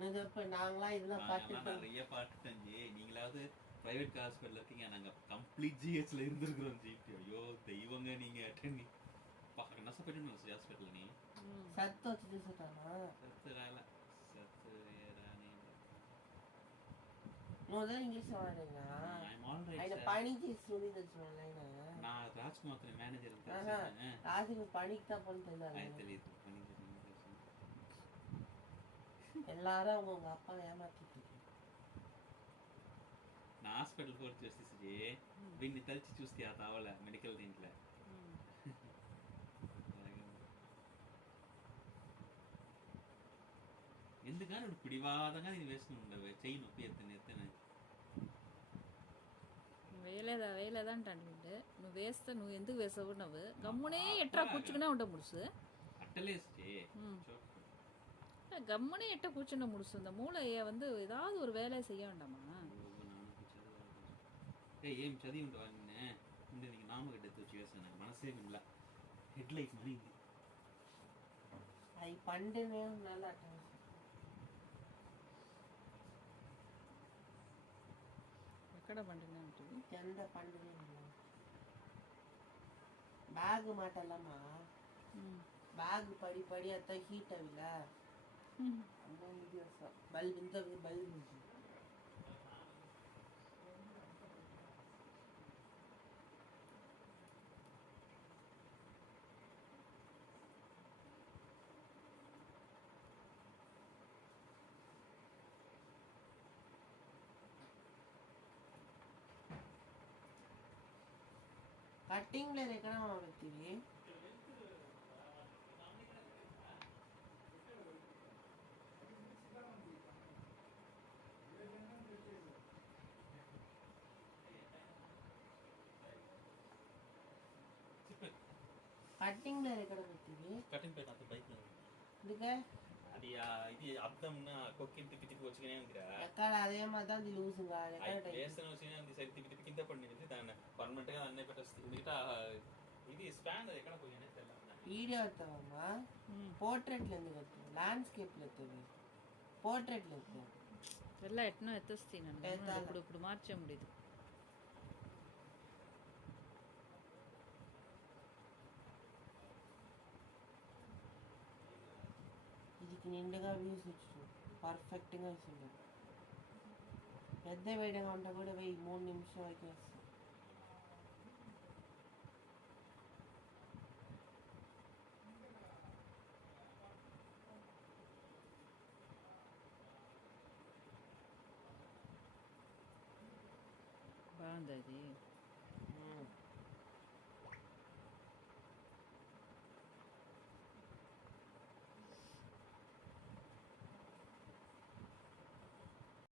நிறைய பாட்டுட்டேன் ஜி. நீங்களாவது பிரைவேட் ஹாஸ்பிட்டல் இருக்கீங்க, நாங்க கம்ப்ளீட் ஜிஹெச்ல இருந்திருக்கிறோம் ஜி. ஐயோ தெய்வங்க நீங்க. நஷ்டப்பட்டு ஹாஸ்பிட்டல் நீ சத்து வச்சுட்டு சொல்றானா சத்துறால சத்து ஏறானே நோதான் இங்கிலீஷ் வாடுங்க. ஐன பணி చేస్తుంది తెలుసునైనా నా రాజ్కుమార్ మేనేజర్ రాజు పనికి తప్పని తెలియదు. எல்லாரும் அவங்க அப்பா ஏமாத்திட்டு నా హాస్పిటల్ కోర్స్ చేసేసి వీడిని తలిచి చూస్తే ఆ తావల మెడికల్ దీంట్లో ఎందుకని ఇప్పుడు పిడివాదంగా నేను వేసుకుని ఉండవు చెయ్యి నొప్పి ఎత్తని వేలేదంటే నువ్వు వేస్తే నువ్వు ఎందుకు వేసావు నువ్వు గమ్మునే ఎట్లా కూర్చుకునే ఉంటా ముడుసు అట్టలేసి கம்முனே எட்ட கூச்சுண்ட முடிச்சு மூளையை வந்து ஏதாவது ஒரு வேலையை செய்ய வேண்டாமா? ఏం చదివి ఉంటావా నిన్నే నీకు నామగడ్డ వచ్చి వేసాను మనసే ఇలా హెడ్ లైట్ మరి అవి పండునే நல்லா ఎక్కడ పండునే ఉంటుంది ఎంత పండునే బ్యాగ్ మాటలమ్మా బ్యాగ్ పడి పడి అంత హీట్ అవిలా బల్బ్ ఇంత బల్బ్ నుంచి కట్టింగ్ లేదు ఎక్కడ పెట్టి కట్టింగ్ లేదు ఎక్కడ పెట్టి కటింగ్ పెట్ట బైక్ ఎందుకే అది ఇది అర్థం కొక్కి తిప్పి తిప్పి వచ్చినే ఉందిరా ఎక్కడ అదే మాత్రం అది లూజ్ వేస్తూనే వచ్చినే ఉంది. సరి తిప్పి తిప్పి కింద పడింది. దాన్ని పర్మనెంట్ గా అన్నీ పెట్టేస్తుంది. మిగతా ఇది స్పాన్ ఎక్కడ పోయినా తెల్ల వీడియో వస్తావమ్మా పోర్ట్రేట్లు ఎందుకు వస్తావు ల్యాండ్స్కేప్లు వస్తుంది పోర్ట్రేట్లు వస్తావు ಎಲ್ಲ ಎಟ್ನೋ ಎತ್ತಿಸ್ತೀನಿ ನಾನು ఇప్పుడు మార్చే முடியுது. ఇది నిండుగా వ్యూస్ వచ్చు పర్ఫెక్ట్గా వస్తుంది. పెద్ద వేడిగా ఉంటే కూడా 3 నిమిషం అయితే వస్తుంది. బాగుంది అది.